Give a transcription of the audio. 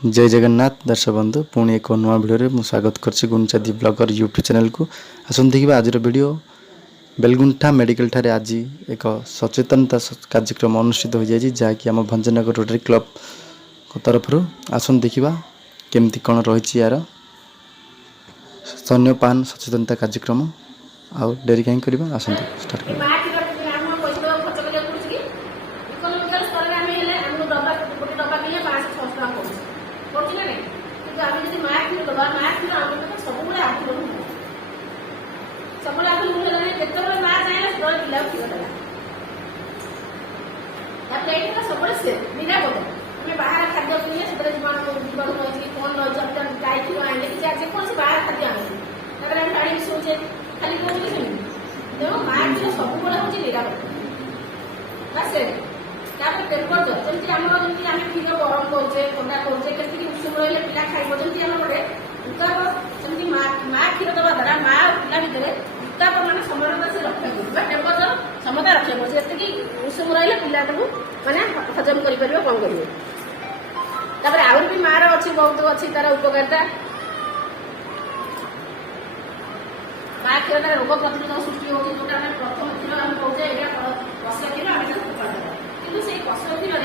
जय जगन्नाथ दर्शक बंधु पुणी एक नुआ भिडियो में स्वागत करछि गुंचादी ब्लॉगर यूट्यूब चैनल को आसन देखिए आज वीडियो बेलगुंठा मेडिकल ठारे आज एक सचेतनता कार्यक्रम अनुष्ठित हो जाए जहाँकि आम भंजनगर रोटरी क्लब तरफ आसन देखा केमती कौन रही यार स्तन्यपान सचेतनता कार्यक्रम आउ डेरी कहीं करवा आसन स्टार्ट कर बाहर खाद्य किए जीवन जीवन रही कौन रही गाय क्षीर आने जेकोसी बाहर खाद्य आने पानी मिसौचे खाली कौन तेणु माँ क्षीर सब हूँ निरापद टेम्परेचर जमी आम क्षीर गरम करुचे थंडा करुचे के उषुम रही पिला खाइब जमी आम गोटे उताप जमी माँ क्षीर दवा द्वारा माँ पिला भितर उताप मान समानता से रक्षा कर टेम्परेचर क्षमता रक्षा कर उषुम रही पिला मैंने हजम कर कौन करेंगे तापर आउर भी मार अच्छी बहुत अच्छी तार उपकारिता माँ क्षीर तार रोग प्रतिरोधक सृष्टि होती जो प्रथम क्षीर आम कहे कष क्षीर आम फोपाड़ी कि कष क्षीर